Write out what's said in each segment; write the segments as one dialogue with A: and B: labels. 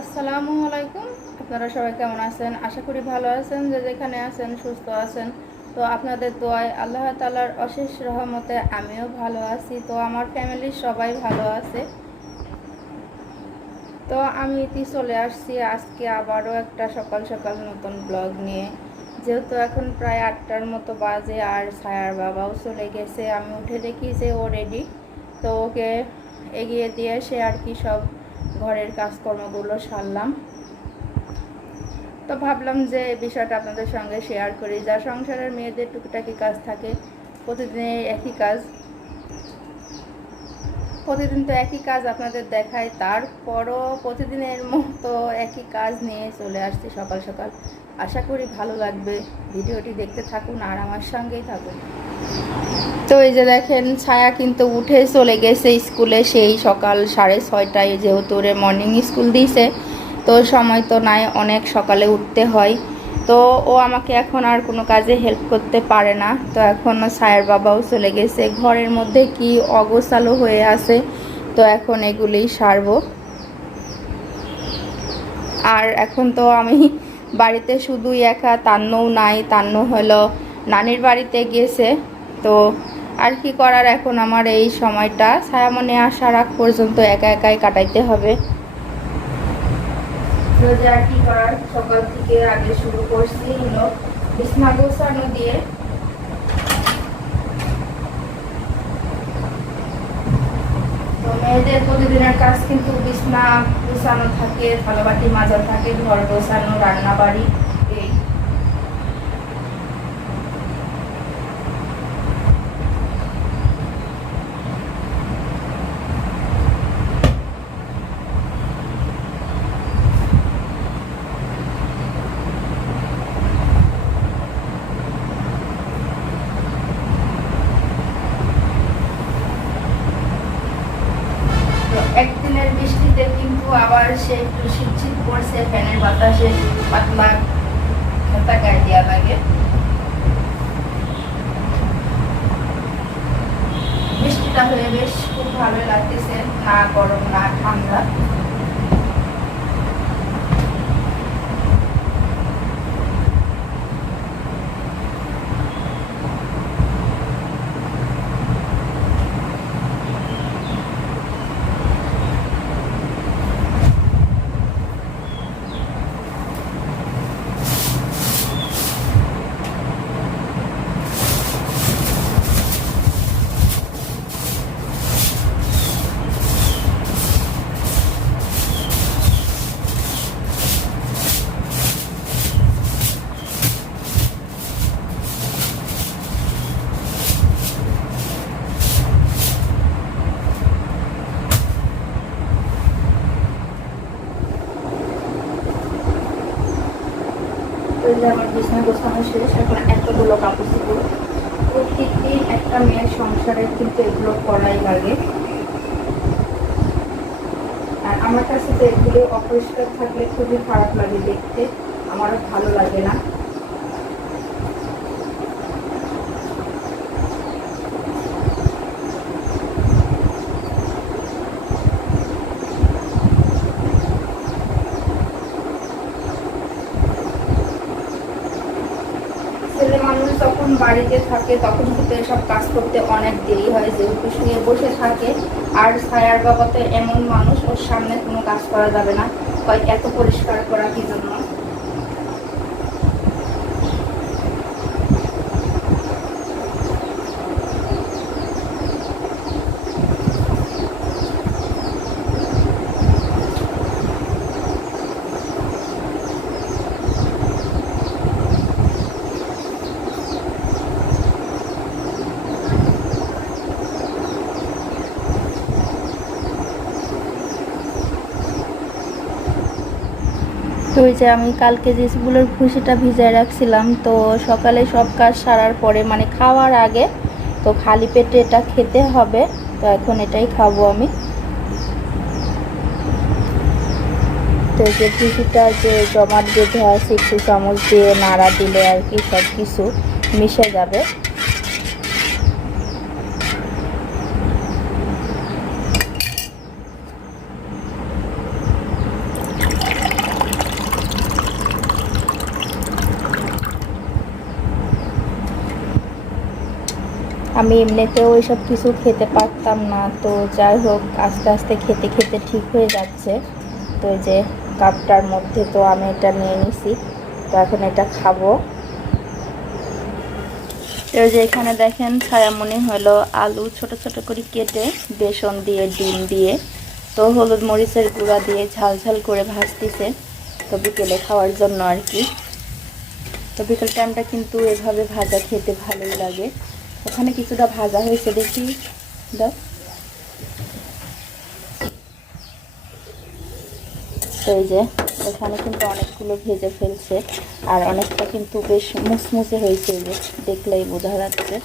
A: আসসালামু আলাইকুম। আপনারা সবাই কেমন আছেন? আশা করি ভালো আছেন, যে যেখানে আছেন, সুস্থ আছেন। তো আপনাদের দোয়ায় আল্লাহ তালার অশেষ রহমতে আমিও ভালো আছি। তো আমার ফ্যামিলির সবাই ভালো আছে। তো আমি ইতি চলে আসছি। আজকে আবারও একটা সকাল সকাল নতুন ব্লগ নিয়ে। যেহেতু এখন প্রায় আটটার মতো বাজে আর ছায়ার বাবাও চলে গেছে। আমি উঠে দেখি যে ও রেডি তো ওকে এগিয়ে দিয়ে সে আর কি সব ঘরের কাজকর্মগুলো সারলাম। তো ভাবলাম যে বিষয়টা আপনাদের সঙ্গে শেয়ার করি। যা সংসারের মেয়েদের টুকিটাকি কাজ থাকে, প্রতিদিনের একই কাজ। প্রতিদিন তো একই কাজ আপনাদের দেখায় তারপরও প্রতিদিনের মতো একই কাজ নিয়ে চলে আসছি সকাল সকাল। আশা করি ভালো লাগবে। ভিডিওটি দেখতে থাকুন আর আমার সঙ্গেই থাকুন। তো এই যে দেখেন, ছায়া কিন্তু উঠে চলে গেছে স্কুলে সেই সকাল সাড়ে ছয়টায়, যেহেতু ওরে মর্নিং স্কুল দিয়েছে, তো সময় তো নাই, অনেক সকালে উঠতে হয়। তো ও আমাকে এখন আর কোনো কাজে হেল্প করতে পারে না। তো এখন ছায়ের বাবাও চলে গেছে। ঘরের মধ্যে কি অগোছালো হয়ে আছে, তো এখন এগুলি সারবো। আর এখন তো আমি বাড়িতে শুধুই একা, তান্নও নাই। তান্ন হলো নানির বাড়িতে গেছে। তো আর কি করার এখন আমার এই সময়টা? ছায়ামনে আসার আগ পর্যন্ত একা একাই কাটাইতে হবে। কি করার সকাল থেকে আগে শুরু করছি হলো মেয়েদের প্রতিদিনের কাজ কিন্তু বিছনা গোছানো থাকে, থালাবাটি মাজা থাকে, ঘর গোছানো রান্না বাড়ি এই তো একদিনের বৃষ্টিতে কিন্তু আবার সে একটু শীত পড়ছে ফ্যানের বাতাসে পাতলা খেতা গায়ে দেওয়া লাগে বৃষ্টিটা হয়ে বেশ খুব ভালো লাগতেছে না গরম না ঠান্ডা ওই আমার বিছানা গোছানো শেষ, এখন এতগুলো কাপড় চোপড় প্রত্যেকদিন একটা মেয়ের সংসারে কিন্তু এগুলো করাই লাগে। আর আমার কাছে তো এগুলো অপরিষ্কার থাকলে খুবই খারাপ লাগে দেখতে, আমারও ভালো লাগে না ছেলে মানুষ যখন বাড়িতে থাকে, তখন কিন্তু এসব কাজ করতে অনেক দেরি হয় যে যেহেতু নিয়ে বসে থাকে। আর ছায়ার বাবা তো এমন মানুষ ওর সামনে কোনো কাজ করা যাবে না। হয় এত পরিষ্কার করা কি জন্য? তো ওই যে আমি কালকে যেগুলোর ভুসিটা ভিজায় রাখছিলাম, তো সকালে সব কাজ সারার পরে মানে খাওয়ার আগে তো খালি পেটে এটা খেতে হবে, তো এখন এটাই খাব আমি। তো যে ভুসিটা যে জমাট বেঁধে আছে, একটু চামচ দিয়ে নাড়া দিলে আর কি সব কিছু মিশে যাবে। আমি এমনিতেও ওইসব কিছু খেতে পারতাম না, তো যাই হোক, আস্তে আস্তে খেতে খেতে ঠিক হয়ে যাচ্ছে। তো এই যে কাপটার মধ্যে তো আমি এটা নিয়ে নিছি, তো এখন এটা খাব। তো যে এখানে দেখেন ছায়ামনি হলো আলু ছোট ছোট করে কেটে বেসন দিয়ে, ডিম দিয়ে, তো হলুদ মরিচের গুঁড়া দিয়ে ঝাল ঝাল করে ভাজতেছে, তো বিকেলে খাওয়ার জন্য আর কি। তো বিকেল টাইমটা কিন্তু এভাবে ভাজা খেতে ভালোই লাগে। ওখানে কিছুটা ভাজা হয়েছে, দেখি। দাও। এই যে এখানে কিন্তু অনেকগুলো ভেজে ফেলছে, আর অনেকটা কিন্তু বেশ মুসমুসে হয়েছে এই যে, দেখলেই বোঝা যাচ্ছে।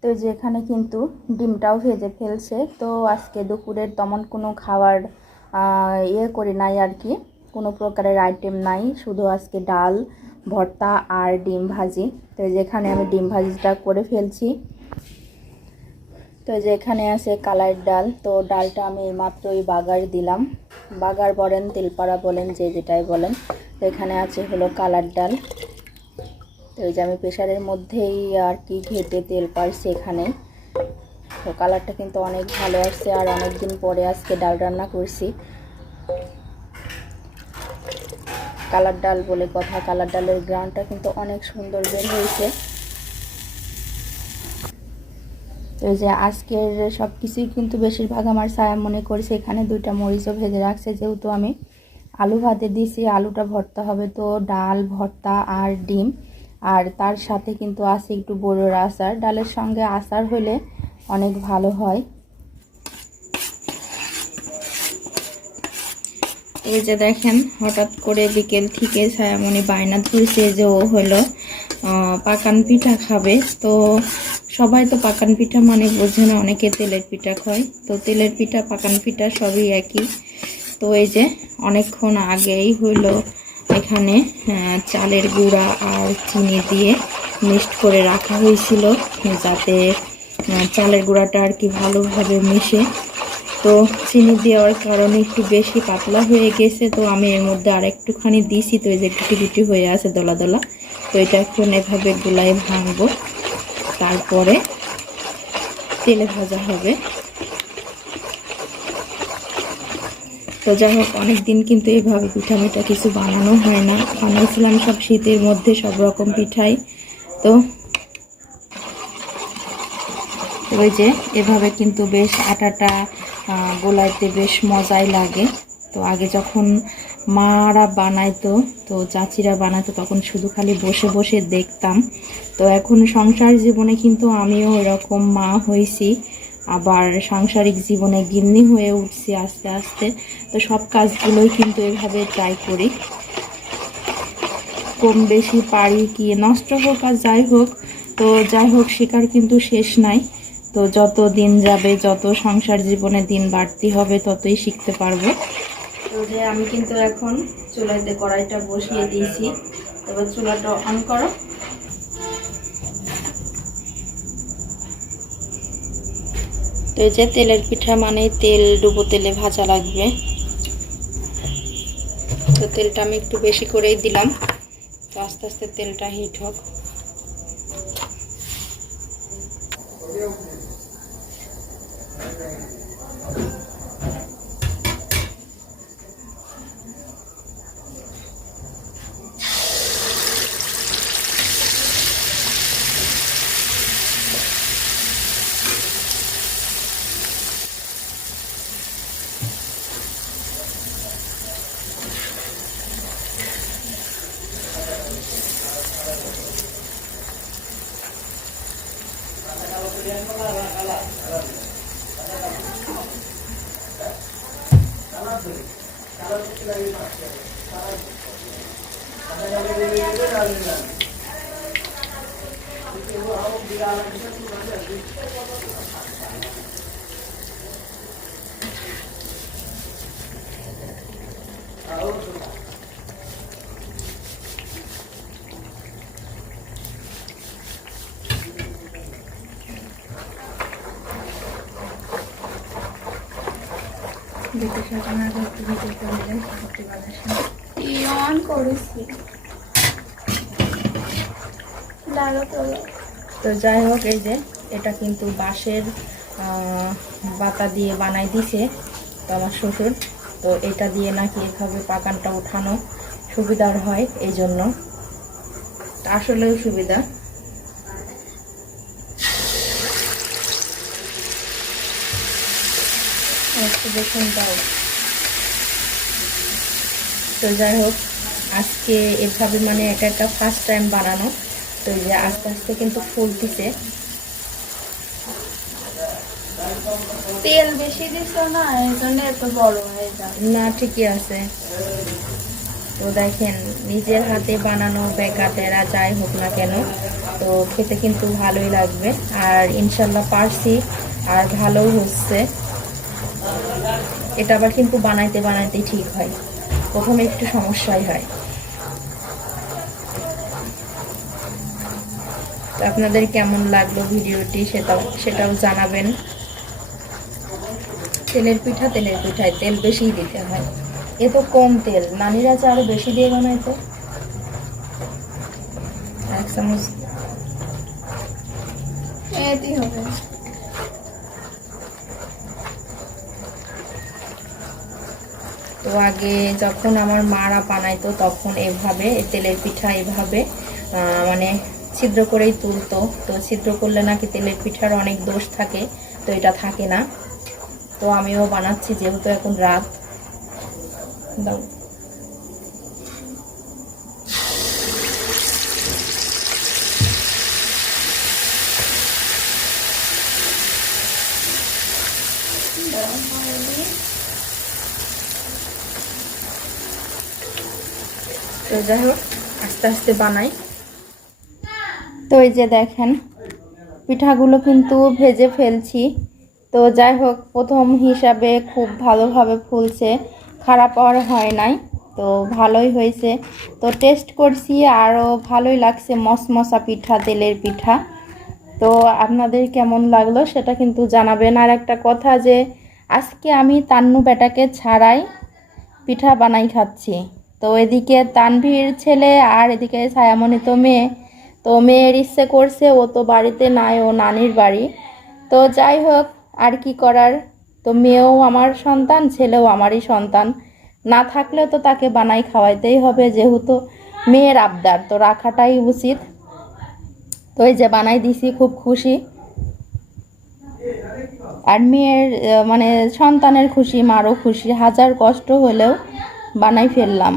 A: তো এই যে, এখানে কিন্তু ডিমটাও ভেজে ফেলছে। তো আজকে দুপুরের তেমন কোনো খাবার ইয়ে করি নাই আর কি। কোনো প্রকারের আইটেম নাই, শুধু আজকে ডাল ভর্তা আর ডিম ভাজি। তো এই যে এখানে আমি ডিম ভাজিটা করে ফেলছি। তো এই যে এখানে আছে কালার ডাল। তো ডালটা আমি মাত্রই বাগার দিলাম। বাগার বলেন, তেলপাড়া বলেন, যে যেটাই বলেন। তো এখানে আছে হলো কালার ডাল। তো এই যে আমি প্রেশারের মধ্যেই আর কি ঘেটে তেল পারছি এখানে। তো কালারটা কিন্তু অনেক ভালো আসছে আর অনেক দিন পরে আজকে ডাল রান্না করছি। কালার ডাল বলে কথা, কালার ডালের গ্রানটা কিন্তু অনেক সুন্দর বের হয়েছে। তো যে আজকের সব কিছুই কিন্তু বেশিরভাগ আমার ছায়া মনে করছে, এখানে দুইটা মরিচও ভেজে রাখছে, যেহেতু আমি আলু ভাতে দিয়েছি, আলুটা ভর্তা হবে তো ডাল, ভর্তা আর ডিম। আর তার সাথে কিন্তু আছে একটু বড়োর আচার, ডালের সঙ্গে আচার হলে অনেক ভালো হয়। এই যে দেখেন, হঠাৎ করে বিকেল থেকে ছায়ামণি বায়না ধরছে যে ও হলো পাকান পিঠা খাবে। তো সবাই তো পাকান পিঠা মানে বোঝে না, অনেকে তেলের পিঠা খায়। তো তেলের পিঠা, পাকান পিঠা সবই একই। তো এই যে অনেকক্ষণ আগেই হলো এখানে চালের গুঁড়া আর চিনি দিয়ে মিক্সড করে রাখা হয়েছিল, যাতে চালের গুঁড়াটা আর কি ভালোভাবে মিশে। তো চিনি দেওয়ার কারণে একটু বেশি পাতলা হয়ে গেছে, তো আমি এর মধ্যে আর একটুখানি দিয়েছি তো এই যে গুটি হয়ে আছে দলা দলা। তো এটা এখন এভাবে গুলাই ভাঙবো, তারপরে তেলে ভাজা হবে। তো যাই হোক, অনেকদিন কিন্তু এইভাবে পিঠা মিঠা কিছু বানানো হয় না। বানাইছিলাম সব শীতের মধ্যে সব রকম পিঠাই। তো ওই যে এভাবে কিন্তু বেশ আটাটা গোলাইতে বেশ মজাই লাগে। তো আগে যখন মারা বানাইতো, তো চাচিরা বানাতো, তখন শুধু খালি বসে বসে দেখতাম। তো এখন সংসার জীবনে কিন্তু আমিও এরকম মা হয়েছি। আবার সাংসারিক জীবনে গিন্নি হয়ে উঠছি আস্তে আস্তে। তো সব কাজগুলোই কিন্তু এভাবে ট্রাই করি। কম বেশি পারি কি, নষ্ট হোক আর যাই হোক, তো যাই হোক, শিকার কিন্তু শেষ নাই। তো যত দিন যাবে, যত সংসার জীবনে দিন বাড়তি হবে, ততই শিখতে পারব। তো যে আমি কিন্তু এখন চুলাতে কড়াইটা বসিয়ে দিয়েছি। এবার চুলাটা অন করো। তো যে তেলের পিঠা মানে তেল, ডুবো তেলে ভাজা লাগবে। তো তেলটা আমি একটু বেশি করেই দিলাম। তো আস্তে আস্তে তেলটা হিট হোক। Oh. বেটে সাজানো আগে একটু চলে যাই একটু
B: অন করেছি।
A: তো যাই হোক এই যে এটা কিন্তু বাঁশের বাতা দিয়ে বানাই দিছে তো আমার শ্বশুর। তো এটা দিয়ে নাকি এভাবে বাগানটা উঠানো সুবিধার হয় এই জন্য। আসলেও সুবিধা। একটু দেখুন দাও। তো যাই হোক আজকে এভাবে মানে এটা একটা ফার্স্ট টাইম বানানো। তো যে আস্তে আস্তে কিন্তু ফুলতিছে।
B: তেল বেশি দিছ না এই জন্য এত বড় হয়ে যায়
A: না ঠিকই আছে। তো দেখেন নিজের হাতে বানানো বেকাতেরা যাই হোক না কেন তো খেতে কিন্তু ভালোই লাগবে। আর ইনশাল্লাহ পারছি আর ভালোও হচ্ছে। এটা আবার কিন্তু বানাইতে বানাইতে ঠিক হয়। প্রথমে একটু সমস্যাই হয়। আপনাদের কেমন লাগল ভিডিওটি সেটাও সেটাও জানাবেন। তেলের পিঠা, তেলের পিঠায় তেল বেশিই দিতে হয়। এ তো কম তেল, নানিরা যে আরও বেশি দিয়ে বানায় তো। এক চামচ
B: এতেই হবে
A: তো আগে যখন আমার মারা বানাইতো তখন এভাবে, তেলের পিঠা এভাবে মানে ছিদ্র করেই তুলতো। তো ছিদ্র করলে নাকি তেলের পিঠার অনেক দোষ থাকে, তো এটা থাকে না। তো আমিও বানাচ্ছি যেহেতু এখন রাত। দাও। তো যাই হোক, আস্তে আস্তে বানাই। তো এই যে দেখেন, পিঠাগুলো কিন্তু ভেজে ফেলছি। তো যাই হোক, প্রথম হিসাবে খুব ভালোভাবে ফুলছে, খারাপ আর হয় নাই। তো ভালোই হয়েছে। তো টেস্ট করছি, আরও ভালোই লাগছে মশমশা পিঠা, তেলের পিঠা। তো আপনাদের কেমন লাগল সেটা কিন্তু জানাবেন। আর একটা কথা যে, আজকে আমি তান্নু বেটাকে ছাড়াই পিঠা বানাই খাচ্ছি। তো এদিকে তানভীর ছেলে আর এদিকে ছায়ামণি তো মেয়ে। তো মেয়ের ইচ্ছে করছে ও তো বাড়িতে নাই, ও নানির বাড়ি। তো যাই হোক, আর কি করার? তো মেয়েও আমার সন্তান, ছেলেও আমারই সন্তান। না থাকলেও তো তাকে বানাই খাওয়াইতেই হবে, যেহেতু মেয়ের আবদার। তো রাখাটাই উচিত। তো এই যে বানাই দিছি, খুব খুশি। আর মেয়ের মানে সন্তানের খুশি, মারও খুশি। হাজার কষ্ট হলেও বানাই ফেললাম।